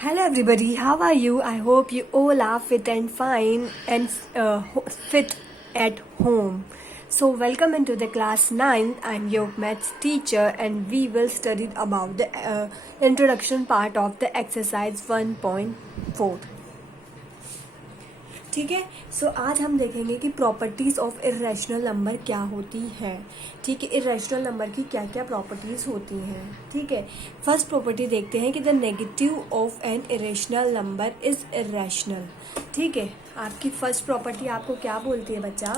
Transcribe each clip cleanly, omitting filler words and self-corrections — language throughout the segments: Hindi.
Hello everybody, how are you? I hope you all are fit and fine and fit at home. So welcome into the class 9. I'm your maths teacher and we will study about the introduction part of the exercise 1.4. ठीक है. सो आज हम देखेंगे कि प्रॉपर्टीज ऑफ इरेशनल नंबर क्या होती है. ठीक है, इरेशनल नंबर की क्या क्या प्रॉपर्टीज होती हैं. ठीक है, फर्स्ट प्रॉपर्टी देखते हैं कि the negative of N irrational number is irrational. ठीक है, आपकी फर्स्ट प्रॉपर्टी आपको क्या बोलती है बच्चा,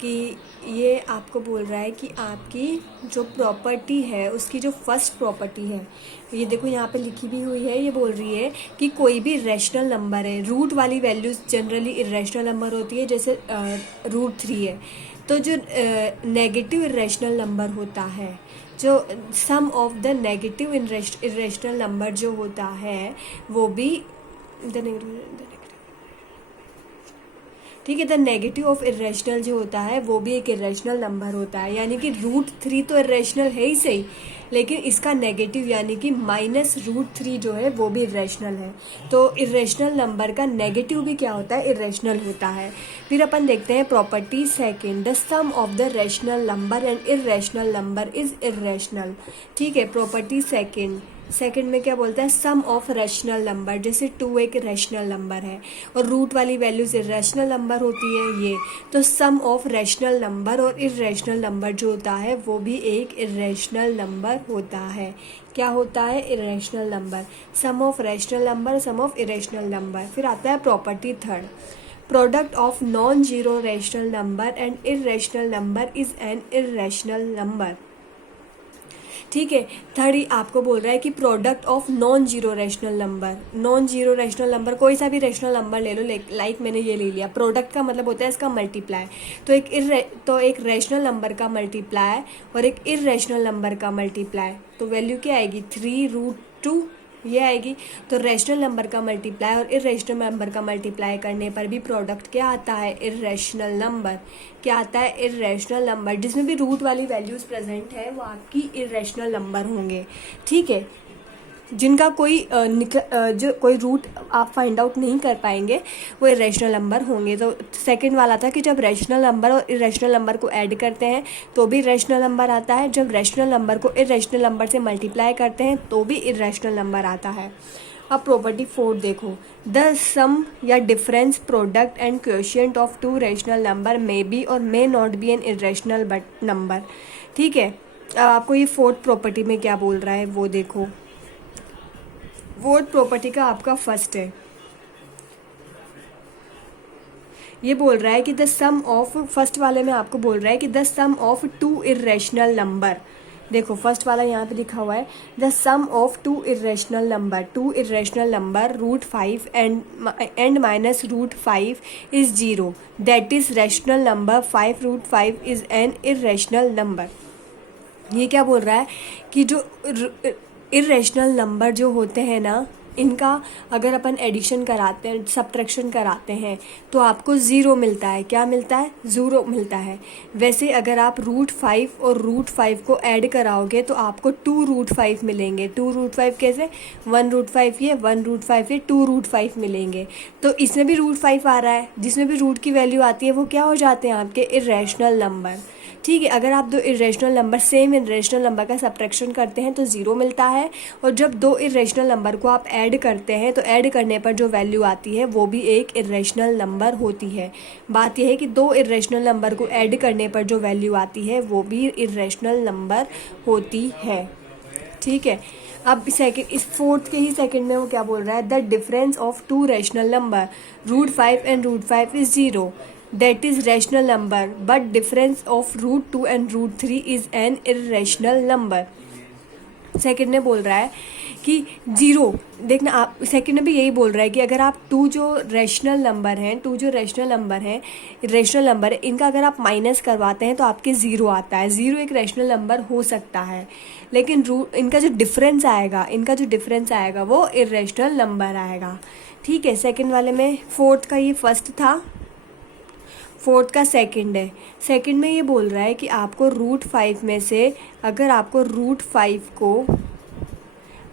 कि ये आपको बोल रहा है कि आपकी जो प्रॉपर्टी है उसकी जो फर्स्ट प्रॉपर्टी है, ये देखो यहाँ पे लिखी भी हुई है, ये बोल रही है कि कोई भी रैशनल नंबर है, रूट वाली वैल्यूज जनरली इरेशनल नंबर होती है, जैसे √3 है. तो जो नेगेटिव इरेशनल नंबर होता है, जो sum of the negative irrational number जो होता है वो भी ठीक है, द नेगेटिव ऑफ इरेशनल जो होता है वो भी एक इरेशनल नंबर होता है. यानी कि √3 तो इरेशनल है ही सही, लेकिन इसका नेगेटिव यानी कि -√3 जो है वो भी इरेशनल है. तो इरेशनल नंबर का नेगेटिव भी क्या होता है, इरेशनल होता है. फिर अपन देखते हैं property second, the sum of the rational number and irrational number is irrational. ठीक है, प्रॉपर्टी सेकंड में क्या बोलता है, सम ऑफ रैशनल नंबर, जैसे 2 एक रैशनल नंबर है और रूट वाली वैल्यूज इरेशनल नंबर होती है ये, तो सम ऑफ रैशनल नंबर और इरेशनल नंबर जो होता है वो भी एक इरेशनल नंबर होता है. क्या होता है, irrational number. Sum of rational number, sum of irrational number. फिर आता है property third, product of non zero rational number and irrational number is an irrational number. ठीक है, थर्ड ही आपको बोल रहा है कि product of non zero rational number. Non zero rational number कोई सा भी रैशनल नंबर ले लो, लाइक मैंने ये ले लिया. प्रोडक्ट का मतलब होता है इसका मल्टीप्लाई. तो एक रैशनल नंबर का मल्टीप्लाई और एक इरेशनल नंबर का मल्टीप्लाई, तो वैल्यू क्या आएगी, 3√2 ये आएगी. तो रैशनल नंबर का मल्टीप्लाई और इरेशनल नंबर का मल्टीप्लाई करने पर भी प्रोडक्ट क्या आता है, इरेशनल नंबर. क्या आता है, इरेशनल नंबर. जिसमें भी रूट वाली वैल्यूज प्रेजेंट है वो आपकी इरेशनल नंबर होंगे. ठीक है, जिनका जो कोई रूट आप फाइंड आउट नहीं कर पाएंगे वो इरेशनल नंबर होंगे. तो सेकंड वाला था कि जब रैशनल नंबर और इरेशनल नंबर को ऐड करते हैं तो भी रैशनल नंबर आता है, जब रैशनल नंबर को इरेशनल नंबर से मल्टीप्लाई करते हैं तो भी इरेशनल नंबर आता है. अब प्रॉपर्टी 4 देखो, द सम या difference product and quotient of 2 rational number may be और may not be an irrational number. ठीक है, आपको ये फोर्थ प्रॉपर्टी में क्या बोल रहा है वो देखो. फोर्थ प्रॉपर्टी का आपका फर्स्ट है, ये बोल रहा है कि द सम ऑफ, फर्स्ट वाले में आपको बोल रहा है कि the sum of 2 irrational number. देखो फर्स्ट वाला यहाँ पे लिखा हुआ है, the sum of 2 irrational number, 2 irrational number √5 and -√5 is 0, that is rational number. 5√5 is an irrational number. ये क्या बोल रहा है कि जो इरेशनल नंबर जो होते हैं ना, इनका अगर अपन एडिशन कराते हैं, सब्ट्रैक्शन कराते हैं तो आपको 0 मिलता है. क्या मिलता है, 0 मिलता है. वैसे अगर आप √5 और √5 को ऐड कराओगे तो आपको 2√5 मिलेंगे. 2√5 कैसे, 1√5 ये, 1√5 ये, 2√5 मिलेंगे. तो इसमें भी √5 आ रहा है, जिसमें भी रूट की वैल्यू आती है वो क्या हो जाते हैं, आपके इरेशनल नंबर. ठीक है, अगर आप 2 irrational number same irrational number का सब्ट्रैक्शन करते हैं तो 0 मिलता है, और जब 2 इरेशनल नंबर को आप ऐड करते हैं तो ऐड करने पर जो वैल्यू आती है वो भी एक इरेशनल नंबर होती है. बात यह है कि 2 इरेशनल नंबर को ऐड करने पर जो वैल्यू आती है वो भी इरेशनल नंबर होती है. ठीक है, अब इस फोर्थ के ही सेकंड में वो क्या बोल रहा है, the difference of 2 rational number √5 and √5 is 0, that is rational number, but difference of √2 and √3 is an irrational number. Second में बोल रहा है कि 0, देखना आप सेकेंड में भी यही बोल रहा है कि अगर आप 2 जो रैशनल नंबर है इनका अगर आप माइनस करवाते हैं तो आपके 0 आता है. 0 एक रैशनल नंबर हो सकता है, लेकिन इनका जो डिफरेंस आएगा वो इरेशनल नंबर आएगा. ठीक है, सेकेंड वाले में, फोर्थ का ये फर्स्ट था, फोर्थ का सेकंड है. सेकंड में ये बोल रहा है कि आपको √5 में से अगर आपको √5 को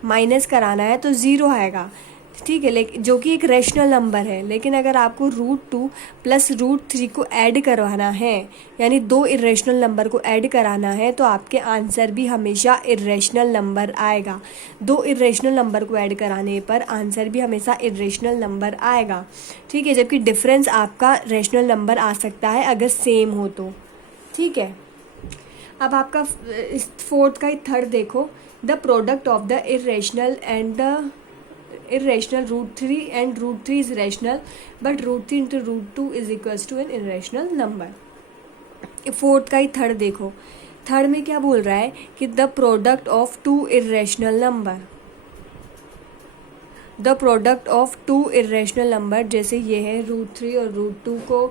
माइनस कराना है तो 0 आएगा. ठीक है, लेकिन जो कि एक रैशनल नंबर है। लेकिन अगर आपको √2 प्लस √3 को ऐड करवाना है, यानी दो इरेशनल नंबर को ऐड कराना है, तो आपके आंसर भी हमेशा इरेशनल नंबर आएगा। दो इरेशनल नंबर को ऐड कराने पर आंसर भी हमेशा इरेशनल नंबर आएगा। ठीक है, जबकि डिफरेंस आपका रैशनल नंबर आ सकता है अगर सेम हो तो। ठीक है, अब आपका फोर्थ का ही थर्ड देखो, the product of the irrational and the irrational √3 and √3 is rational but √3 into √2 is equals to an irrational number। Fourth का ही थर्ड देखो, थर्ड में क्या बोल रहा है कि the product of two irrational number, the product of two irrational number, जैसे ये है √3 और √2 को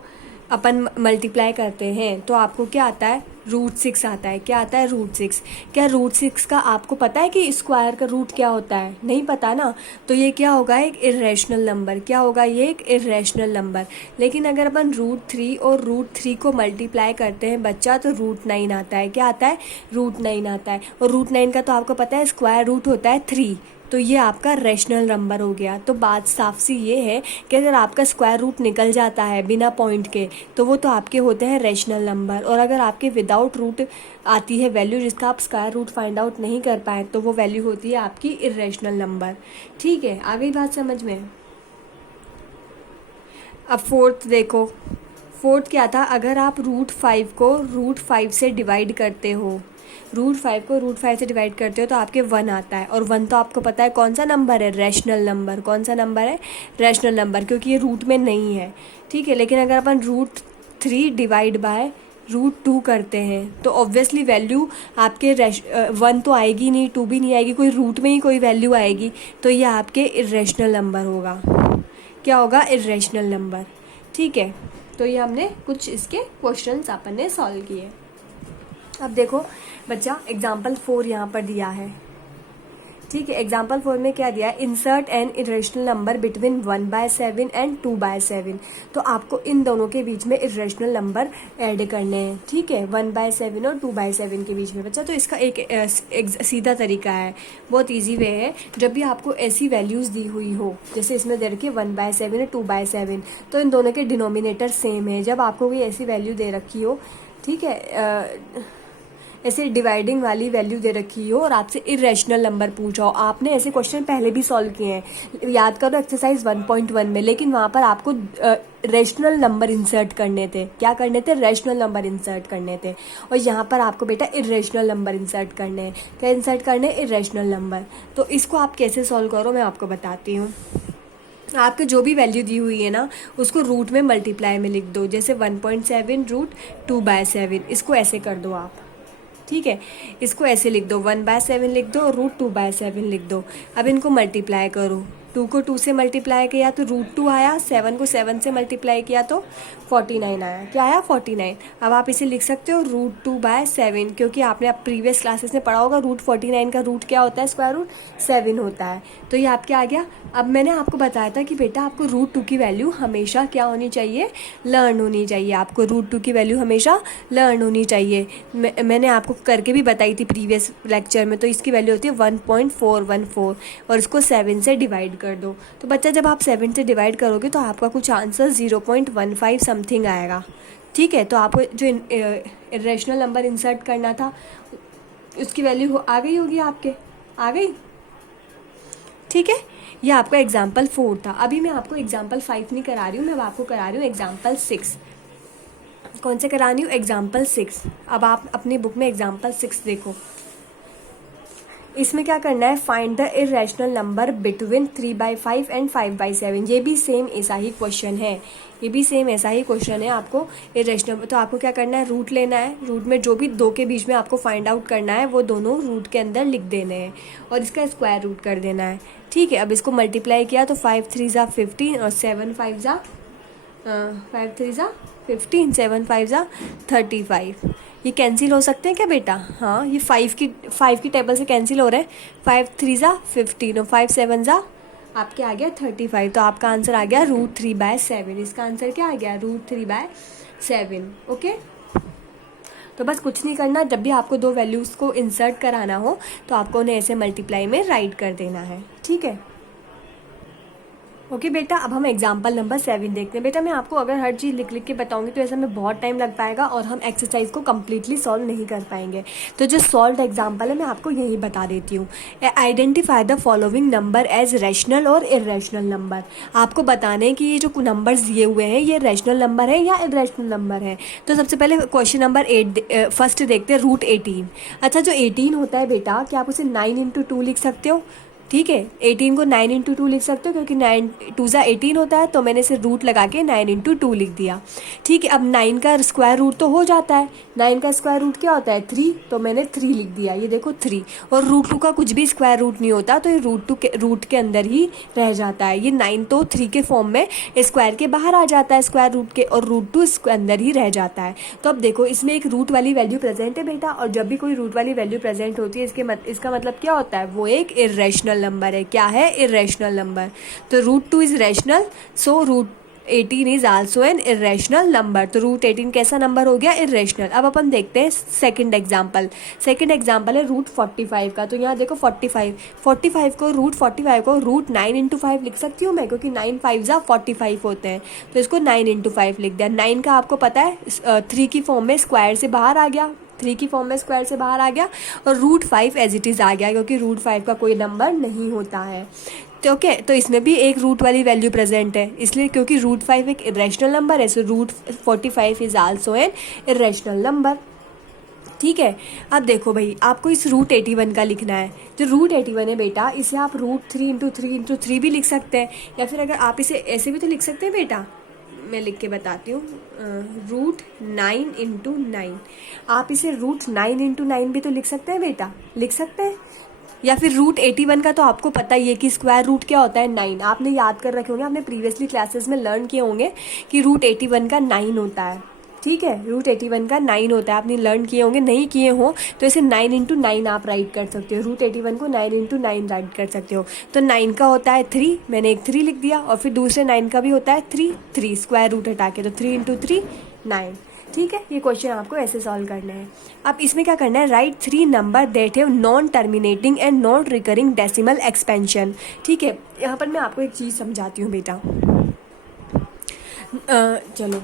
अपन मल्टीप्लाई करते हैं तो आपको क्या आता है, √6 आता है। क्या आता है, √6। क्या √6 का आपको पता है कि स्क्वायर का रूट क्या होता है? नहीं पता ना, तो ये क्या होगा, एक इरेशनल नंबर। क्या होगा, ये एक इरेशनल नंबर। लेकिन अगर अपन √3 और √3 को मल्टीप्लाई करते हैं बच्चा, तो √9 आता है। क्या आता है, √9 आता है। और √9 का तो आपको पता है स्क्वायर रूट होता है 3, तो ये आपका रैशनल नंबर हो गया। तो बात साफ सी ये है कि अगर आपका स्क्वायर रूट निकल जाता है बिना पॉइंट के, तो वो तो आपके होते हैं रैशनल नंबर। और अगर आपके विदाउट रूट आती है वैल्यू जिसका आप स्क्वायर रूट फाइंड आउट नहीं कर पाए, तो वो वैल्यू होती है आपकी इरेशनल नंबर। ठीक है, आ गई बात समझ में? अब फोर्थ देखो, फोर्थ क्या था, अगर आप √5 को √5 से डिवाइड करते हो, √5 को √5 से डिवाइड करते हो तो आपके 1 आता है। और 1 तो आपको पता है कौन सा नंबर है, रैशनल नंबर। कौन सा नंबर है, रैशनल नंबर, क्योंकि ये रूट में नहीं है। ठीक है, लेकिन अगर अपन √3 डिवाइड बाय √2 करते हैं तो ऑब्वियसली वैल्यू आपके 1 तो आएगी नहीं, 2 भी नहीं आएगी, कोई रूट में ही कोई वैल्यू आएगी, तो ये आपके इरेशनल नंबर होगा। क्या होगा, इरेशनल नंबर। ठीक है, तो ये हमने कुछ इसके क्वेश्चंस अपन ने सॉल्व किए। अब देखो बच्चा, एग्जाम्पल 4 यहाँ पर दिया है। ठीक है, एग्जाम्पल 4 में क्या दिया है, insert N irrational number between 1/7 and 2/7। तो आपको इन दोनों के बीच में इरेशनल नंबर ऐड करने हैं। ठीक है, 1/7 और 2/7 के बीच में बच्चा। तो इसका एक सीधा तरीका है, बहुत ईजी वे है। जब भी आपको ऐसी वैल्यूज़ दी हुई हो, जैसे इसमें दे रखी 1/7 और 2/7, तो इन दोनों के डिनोमिनेटर सेम है। जब आपको कोई ऐसी वैल्यू दे रखी हो, ठीक है, ऐसे डिवाइडिंग वाली वैल्यू दे रखी हो और आपसे इरेशनल नंबर पूछा हो, आपने ऐसे क्वेश्चन पहले भी सॉल्व किए हैं, याद करो एक्सरसाइज 1.1 में। लेकिन वहाँ पर आपको रैशनल नंबर इंसर्ट करने थे। क्या करने थे, रैशनल नंबर इंसर्ट करने थे। और यहाँ पर आपको बेटा इरेशनल नंबर इंसर्ट करने हैं। क्या इंसर्ट करने, इरेशनल नंबर। तो इसको आप कैसे सॉल्व करो मैं आपको बताती हूँ। आपको जो भी वैल्यू दी हुई है ना, उसको रूट में मल्टीप्लाई में लिख दो। जैसे 1.7 √2/7, इसको ऐसे कर दो आप। ठीक है, इसको ऐसे लिख दो, 1/7 लिख दो और √2/7 लिख दो। अब इनको मल्टीप्लाई करो, 2 को 2 से मल्टीप्लाई किया तो √2 आया, 7 को 7 से मल्टीप्लाई किया तो 49 आया। क्या आया, 49। अब आप इसे लिख सकते हो √2/7, क्योंकि आपने अब प्रीवियस क्लासेस में पढ़ा होगा √49 का रूट क्या होता है, स्क्वायर रूट 7 होता है। तो ये आपके आ गया। अब मैंने आपको बताया था कि बेटा आपको √2 की वैल्यू हमेशा क्या होनी चाहिए, लर्न होनी चाहिए। आपको √2 की वैल्यू हमेशा लर्न होनी चाहिए। मैंने आपको करके भी बताई थी प्रीवियस लेक्चर में। तो इसकी वैल्यू होती है 1.414 और इसको 7 से डिवाइड कर दो। तो बच्चा जब आप 7 से डिवाइड करोगे तो आपका कुछ आंसर 0.15 समथिंग आएगा। ठीक है, तो आपको जो इरेशनल नंबर इंसर्ट करना था उसकी वैल्यू आ गई होगी, आपके आ गई। ठीक है, यह आपका एग्जाम्पल 4 था। अभी मैं आपको एग्जाम्पल 5 नहीं करा रही हूँ, मैं आपको करा रही हूँ एग्जाम्पल 6। कौन से करा रही हूँ, एग्जाम्पल 6। अब आप अपनी बुक में एग्जाम्पल 6 देखो। इसमें क्या करना है, find the irrational number between 3/5 and 5/7। ये भी सेम ऐसा ही क्वेश्चन है, ये भी सेम ऐसा ही क्वेश्चन है। आपको इरेशनल, तो आपको क्या करना है, रूट लेना है। रूट में जो भी दो के बीच में आपको फाइंड आउट करना है वो दोनों रूट के अंदर लिख देने हैं और इसका स्क्वायर रूट कर देना है। ठीक है, अब इसको मल्टीप्लाई किया तो 5 3 ज़ा 15 और 7 5 ज़ा 15, 7 5 ज़ा 35। ये कैंसिल हो सकते हैं क्या बेटा? हाँ, ये 5 की टेबल से कैंसिल हो रहे हैं। 5 3 ज़ा 15 और 5 7 ज़ा आपके आ गया 35। तो आपका आंसर आ गया √3/7। इसका आंसर क्या आ गया, √3/7। ओके, तो बस कुछ नहीं करना। जब भी आपको दो वैल्यूज़ को इंसर्ट कराना हो तो आपको उन्हें ऐसे मल्टीप्लाई में राइट कर देना है। ठीक है, ओके बेटा, अब हम एग्जाम्पल नंबर 7 देखते हैं। बेटा मैं आपको अगर हर चीज़ लिख लिख के बताऊंगी तो ऐसा में बहुत टाइम लग पाएगा और हम एक्सरसाइज को कम्प्लीटली सॉल्व नहीं कर पाएंगे। तो जो सॉल्व एग्जाम्पल है मैं आपको यही बता देती हूँ। Identify the following number as rational और इरेशनल नंबर। आपको बताने हैं कि ये जो नंबर्स दिए हुए हैं ये रैशनल नंबर है या इरेशनल नंबर है। तो सबसे पहले क्वेश्चन नंबर 8 फर्स्ट देखते हैं, रूट 18। अच्छा, जो 18 होता है बेटा, क्या आप उसे 9 × 2 लिख सकते हो? ठीक है, 18 को 9 × 2 लिख सकते हो क्योंकि 9 2 ज़ा 18 होता है, तो मैंने इसे रूट लगा के 9 × 2 लिख दिया। ठीक है, अब 9 का स्क्वायर रूट तो हो जाता है। 9 का स्क्वायर रूट क्या होता है? 3, तो मैंने 3 लिख दिया। ये देखो 3, और रूट 2 का कुछ भी स्क्वायर रूट नहीं होता, तो ये रूट के अंदर ही रह जाता है। ये 9 तो 3 के फॉर्म में स्क्वायर के बाहर आ जाता है स्क्वायर रूट के, और रूट 2 इसके अंदर ही रह जाता है। तो अब देखो इसमें एक रूट वाली वैल्यू प्रेजेंट है बेटा, और जब भी कोई रूट वाली वैल्यू प्रेजेंट होती है इसका मतलब क्या होता है? वो एक इरेशनल नंबर है। क्या है? Irrational number. तो root 2 is rational, so root 18 is also an irrational number. तो रूट 18 कैसा नंबर हो गया? इरेशनल। अब अपन देखते हैं सेकंड एग्जांपल। सेकंड एग्जांपल है रूट 45 का। तो यहाँ देखो 45 को रूट 9 × 5 लिख सकती हूँ मैं, क्योंकि 9 5 ज़ा 45 होते हैं, तो इसको 9 × 5 लिख दिया। 9 का आपको पता है 3 की फॉर्म में स्क्वायर से बाहर आ गया, 3 की फॉर्म में स्क्वायर से बाहर आ गया, और रूट 5 एज इट इज़ आ गया, क्योंकि रूट 5 का कोई नंबर नहीं होता है। तो ओके, तो इसमें भी एक रूट वाली वैल्यू प्रेजेंट है, इसलिए क्योंकि रूट 5 एक इरेशनल नंबर है, so root 45 is also an irrational number. ठीक है, अब देखो भाई, आपको इस रूट 81 का लिखना है। जो रूट 81 है बेटा, इसे आप रूट 3 × 3 × 3 भी लिख सकते हैं, या फिर अगर आप इसे ऐसे भी तो लिख सकते हैं बेटा। मैं लिख के बताती हूँ, रूट 9 × 9। आप इसे रूट 9 × 9 भी तो लिख सकते हैं बेटा, लिख सकते हैं। या फिर रूट 81 का तो आपको पता ही है कि स्क्वायर रूट क्या होता है? 9। आपने याद कर रखे होंगे, आपने प्रीवियसली क्लासेस में लर्न किए होंगे कि रूट 81 का 9 होता है। ठीक है, रूट 81 का 9 होता है, आपने लर्न किए होंगे। नहीं किए हो तो इसे 9 × 9 आप राइट कर सकते हो। रूट 81 को 9 × 9 राइट कर सकते हो। तो 9 का होता है 3, मैंने एक 3 लिख दिया, और फिर दूसरे 9 का भी होता है 3 स्क्वायर रूट हटा के, तो 3 × 3 9। ठीक है, ये क्वेश्चन आपको ऐसे सॉल्व करना है। अब इसमें क्या करना है? Right 3 number that have non terminating and non recurring decimal expansion. ठीक है, यहाँ पर मैं आपको एक चीज़ समझाती हूँ बेटा। चलो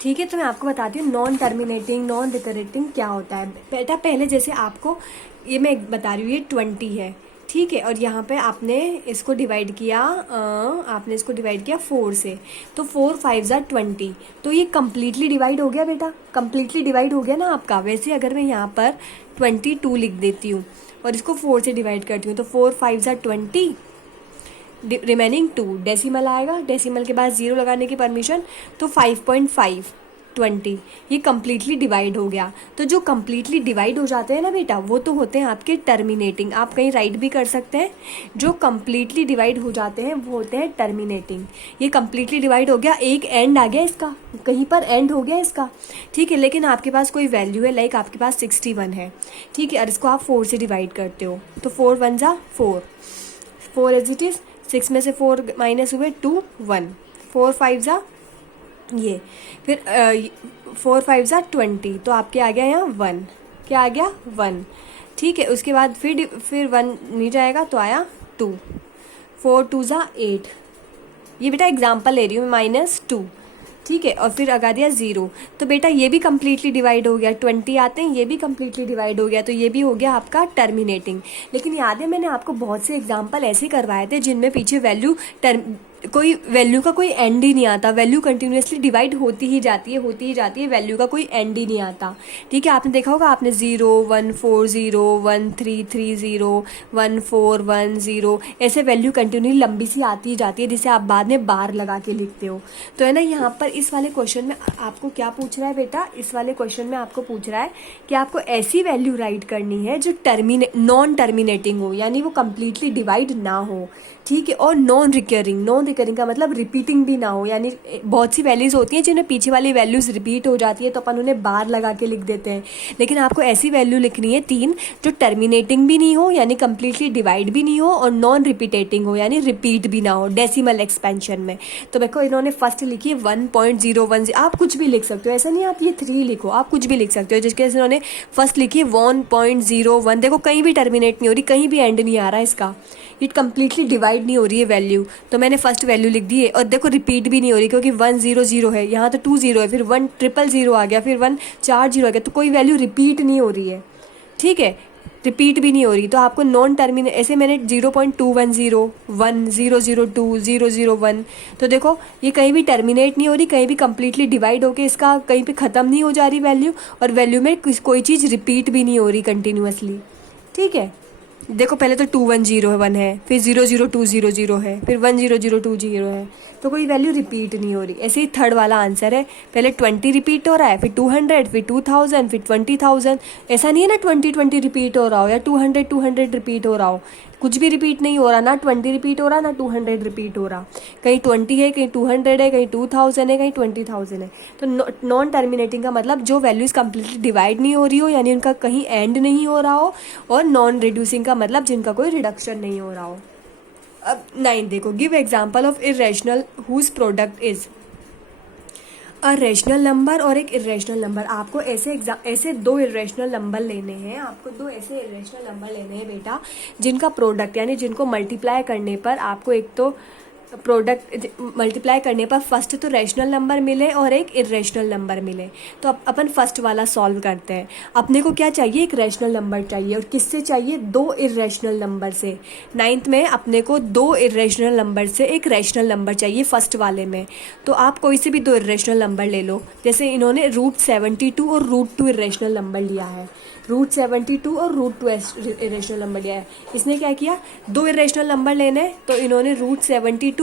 ठीक है, तो मैं आपको बताती हूँ नॉन टर्मिनेटिंग नॉन रिकरिंग क्या होता है बेटा। पहले जैसे आपको ये मैं बता रही हूँ, ये 20 है, ठीक है, और यहाँ पे आपने इसको डिवाइड किया 4 से, तो 4 5 ज़ा 20, तो ये कम्प्लीटली डिवाइड हो गया बेटा, कम्प्लीटली डिवाइड हो गया ना आपका। वैसे अगर मैं यहाँ पर 22 लिख देती हूँ और इसको 4 से डिवाइड करती हूँ, तो 4 5 ज़ा 20, रिमेनिंग 2, डेसिमल आएगा, डेसिमल के बाद 0 लगाने की परमिशन, तो 5.5 20, ये कम्प्लीटली डिवाइड हो गया। तो जो कम्प्लीटली डिवाइड हो जाते हैं ना बेटा, वो तो होते हैं आपके टर्मिनेटिंग। आप कहीं राइट भी कर सकते हैं, जो कम्प्लीटली डिवाइड हो जाते हैं वो होते हैं टर्मिनेटिंग। ये कम्प्लीटली डिवाइड हो गया, एक एंड आ गया इसका, कहीं पर एंड हो गया इसका, ठीक है, लेकिन आपके पास कोई वैल्यू है, लाइक आपके पास 61 है, ठीक है, और इसको आप 4 से डिवाइड करते हो, तो 4 1 ज़ा 4 एज इट इज़, 6 में से 4 माइनस हुए 2 1, 4 5 ज़ा ये, फिर 4 5 ज़ा 20, तो आपके आ गया यहाँ 1, क्या आ गया 1, ठीक है। उसके बाद फिर 1 नहीं जाएगा, तो आया 2, 4 2 ज़ा 8, ये बेटा एग्जाम्पल ले रही हूँ मैं, -2, ठीक है, और फिर लगा दिया 0, तो बेटा ये भी कम्प्लीटली डिवाइड हो गया, 20 आते हैं, ये भी कम्प्लीटली डिवाइड हो गया, तो ये भी हो गया आपका टर्मिनेटिंग। लेकिन याद है मैंने आपको बहुत से एग्जाम्पल ऐसे करवाए थे जिनमें पीछे कोई वैल्यू का कोई एंड ही नहीं आता, वैल्यू कंटिन्यूसली डिवाइड होती ही जाती है, वैल्यू का कोई एंड ही नहीं आता, ठीक है। आपने देखा होगा, आपने 0 1 4 0 1 3 3 0 1 4 1 0 ऐसे वैल्यू कंटिन्यू लंबी सी आती ही जाती है, जिसे आप बाद में बार लगा के लिखते हो। तो है ना, यहाँ पर इस वाले क्वेश्चन में आपको क्या पूछ रहा है बेटा? इस वाले क्वेश्चन में आपको पूछ रहा है कि आपको ऐसी वैल्यू राइट करनी है जो नॉन टर्मिनेटिंग हो, यानी वो कम्प्लीटली डिवाइड ना हो, ठीक है, और नॉन रिकरिंग का मतलब रिपीटिंग भी ना हो, यानी बहुत सी वैल्यूज़ होती हैं जिन्हें पीछे वाली वैल्यूज़ रिपीट हो जाती है तो अपन उन्हें बार लगा के लिख देते हैं, लेकिन आपको ऐसी वैल्यू लिखनी है 3 जो टर्मिनेटिंग भी नहीं हो यानी कम्प्लीटली डिवाइड भी नहीं हो और नॉन रिपीटेटिंग हो यानी रिपीट भी ना हो डेसिमल एक्सपेंशन में। तो देखो इन्होंने फर्स्ट लिखी है 1.010, आप कुछ भी लिख सकते हो, ऐसा नहीं आप ये 3 लिखो, आप कुछ भी लिख सकते हो। जिसके इन्होंने फर्स्ट लिखी है 1.01, देखो कहीं भी टर्मिनेट नहीं हो रही, कहीं भी एंड नहीं आ रहा इसका, ये कम्प्लीटली डिवाइड नहीं हो रही है वैल्यू, तो मैंने फर्स्ट वैल्यू लिख दी है। और देखो रिपीट भी नहीं हो रही क्योंकि 100 है, यहाँ तो 20 है, फिर 1000 आ गया, फिर 140 आ गया, तो कोई वैल्यू रिपीट नहीं हो रही है, ठीक है, रिपीट भी नहीं हो रही। तो आपको नॉन टर्मिनेट, ऐसे मैंने 0.210, 1002, 001, तो देखो ये कहीं भी टर्मिनेट नहीं हो रही, कहीं भी कंप्लीटली डिवाइड होके इसका कहीं पे ख़त्म नहीं हो जा रही वैल्यू, और वैल्यू में कोई चीज़ रिपीट भी नहीं हो रही कंटिन्यूअसली, ठीक है। देखो पहले तो 2101 है, फिर 00200 है, फिर 10020 है, तो कोई वैल्यू रिपीट नहीं हो रही। ऐसे ही थर्ड वाला आंसर है, पहले 20 रिपीट हो रहा है, फिर 200, फिर 2000, फिर 20,000, ऐसा नहीं है ना 20 रिपीट हो रहा हो या 200 रिपीट हो रहा हो, कुछ भी रिपीट नहीं हो रहा, ना 20 रिपीट हो रहा ना 200 रिपीट हो रहा, कहीं 20 है, कहीं 200 है, कहीं 2000 है, कहीं 20,000 है। तो नॉन टर्मिनेटिंग का मतलब जो वैल्यूज़ कम्प्लीटली डिवाइड नहीं हो रही हो यानी उनका कहीं एंड नहीं हो रहा हो, और नॉन रिड्यूसिंग का मतलब जिनका कोई रिडक्शन नहीं हो रहा हो। अब 9 देखो, give example of irrational whose product is a rational number और एक इरेशनल नंबर। आपको ऐसे 2 इरेशनल नंबर लेने हैं, आपको 2 ऐसे इरेशनल नंबर लेने हैं बेटा जिनका प्रोडक्ट यानी जिनको मल्टीप्लाई करने पर आपको एक तो प्रोडक्ट मल्टीप्लाई करने पर फर्स्ट तो रैशनल नंबर मिले और एक इरेशनल नंबर मिले। तो अब अपन फर्स्ट वाला सॉल्व करते हैं। अपने को क्या चाहिए, एक रैशनल नंबर चाहिए, और किससे चाहिए, 2 इरेशनल नंबर से। 9th में अपने को 2 इरेशनल नंबर से एक रैशनल नंबर चाहिए फर्स्ट वाले में। तो आप कोई से भी 2 इरेशनल नंबर ले लो, जैसे इन्होंने √72 और √2 इरेशनल नंबर लिया है, √72 और √2 इरेशनल नंबर लिया है। इसने क्या किया, 2 इरेशनल नंबर लेने हैं तो इन्होंने √72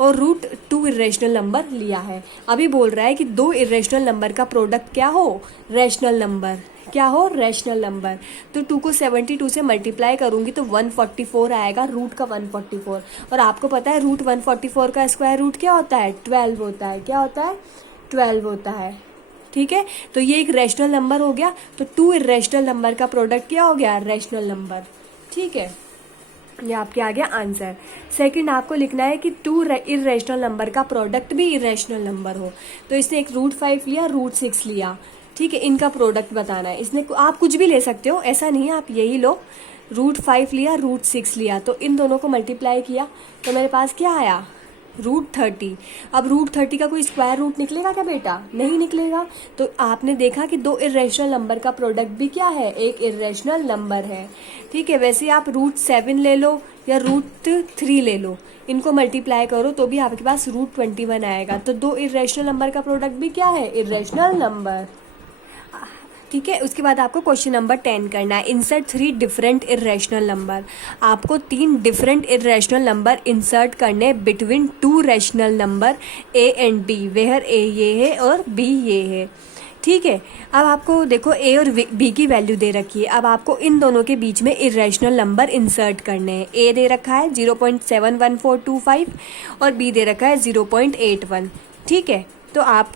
और √2 इरेशनल नंबर लिया है। अभी बोल रहा है कि 2 इरेशनल नंबर का प्रोडक्ट क्या हो, रैशनल नंबर, क्या हो, रैशनल नंबर। तो 2 को 72 से मल्टीप्लाई करूंगी तो 144 आएगा, रूट का 144। और आपको पता है √144 का स्क्वायर रूट क्या होता है, 12 होता है। क्या होता है, 12 होता है, ठीक है। तो ये एक रैशनल नंबर हो गया। तो 2 इरेशनल नंबर का प्रोडक्ट क्या हो गया, रैशनल नंबर, ठीक है। ये आपके आ गया आंसर। सेकंड आपको लिखना है कि 2 इरेशनल नंबर का प्रोडक्ट भी इरेशनल नंबर हो। तो इसने एक √5 लिया, √6 लिया, ठीक है, इनका प्रोडक्ट बताना है। इसने आप कुछ भी ले सकते हो, ऐसा नहीं है, आप यही लो, √5 लिया, √6 लिया, तो इन दोनों को मल्टीप्लाई किया तो मेरे पास क्या आया, √30। अब √30 का कोई स्क्वायर रूट निकलेगा क्या बेटा, नहीं निकलेगा। तो आपने देखा कि 2 इरेशनल नंबर का प्रोडक्ट भी क्या है, एक इरेशनल नंबर है, ठीक है। वैसे आप √7 ले लो या √3 ले लो, इनको मल्टीप्लाई करो तो भी आपके पास √21 आएगा। तो 2 इरेशनल नंबर का प्रोडक्ट भी क्या है, इरेशनल नंबर, ठीक है। उसके बाद आपको क्वेश्चन नंबर 10 करना है, इंसर्ट 3 डिफरेंट इरेशनल नंबर। आपको 3 डिफरेंट इरेशनल नंबर इंसर्ट करने between 2 rational number A and B, where A ये है और B ये है, ठीक है। अब आपको देखो A और B की वैल्यू दे रखी है, अब आपको इन दोनों के बीच में इरेशनल नंबर इंसर्ट करने हैं। A दे रखा है 0.71425 और B दे रखा है 0.81, ठीक है। तो आप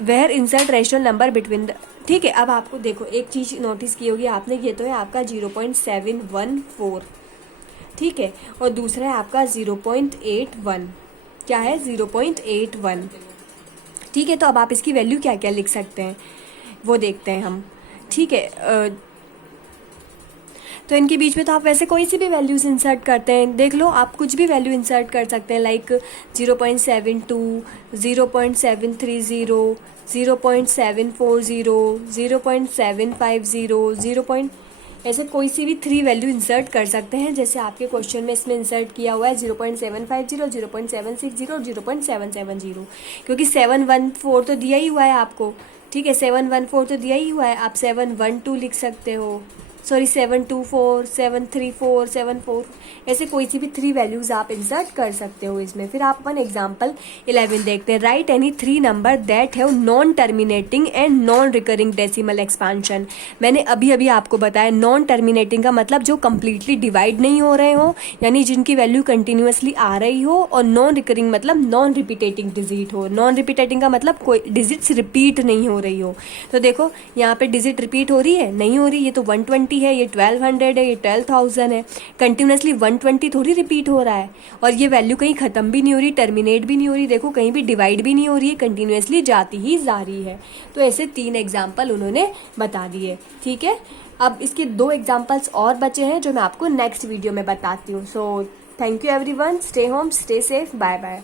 where insert rational number between the, ठीक है। अब आपको देखो एक चीज़ नोटिस की होगी आपने, ये तो है आपका 0.714, ठीक है, और दूसरा है आपका 0.81, क्या है, 0.81, ठीक है। तो अब आप इसकी वैल्यू क्या क्या लिख सकते हैं वो देखते हैं हम, ठीक है। तो इनके बीच में तो आप वैसे कोई सी भी वैल्यूज़ इंसर्ट करते हैं, देख लो आप कुछ भी वैल्यू इंसर्ट कर सकते हैं, लाइक 0.72, 0.730, 0.740, 0.750, ऐसे कोई सी भी 3 वैल्यू इंसर्ट कर सकते हैं, जैसे आपके क्वेश्चन में इसमें इंसर्ट किया हुआ है 0.750, 0.760 और 0.770, क्योंकि 714 तो दिया ही हुआ है आपको, ठीक है, 714 तो दिया ही हुआ है, आप 712 लिख सकते हो, सॉरी 724, 734, 74, ऐसे कोई सी भी 3 वैल्यूज आप इंसर्ट कर सकते हो इसमें। फिर आप अपन एग्जाम्पल 11 देखते हैं। Right any 3 number that have non terminating and non recurring decimal expansion. मैंने अभी अभी आपको बताया नॉन टर्मिनेटिंग का मतलब जो कंप्लीटली डिवाइड नहीं हो रहे हो, यानी जिनकी वैल्यू कंटिन्यूअसली आ रही हो, और नॉन रिकरिंग मतलब नॉन रिपीटेटिंग डिजिट हो। नॉन रिपीटेटिंग का मतलब कोई डिजिट्स रिपीट नहीं हो रही हो। तो देखो यहाँ पे डिजिट रिपीट हो रही है, नहीं हो रही। ये तो 120 है, ये 1200 है, ये 12,000 है। कंटिन्यूअसली 120 थोड़ी रिपीट हो रहा है, और ये वैल्यू कहीं खत्म भी नहीं हो रही, टर्मिनेट भी नहीं हो रही। देखो कहीं भी डिवाइड भी नहीं हो रही है, कंटिन्यूअसली जाती ही जा रही है। तो ऐसे 3 एग्जाम्पल उन्होंने बता दिए। ठीक है, अब इसके 2 एग्जाम्पल्स और बचे हैं जो मैं आपको नेक्स्ट वीडियो में बताती हूँ। So thank you everyone, stay home, stay safe, bye bye.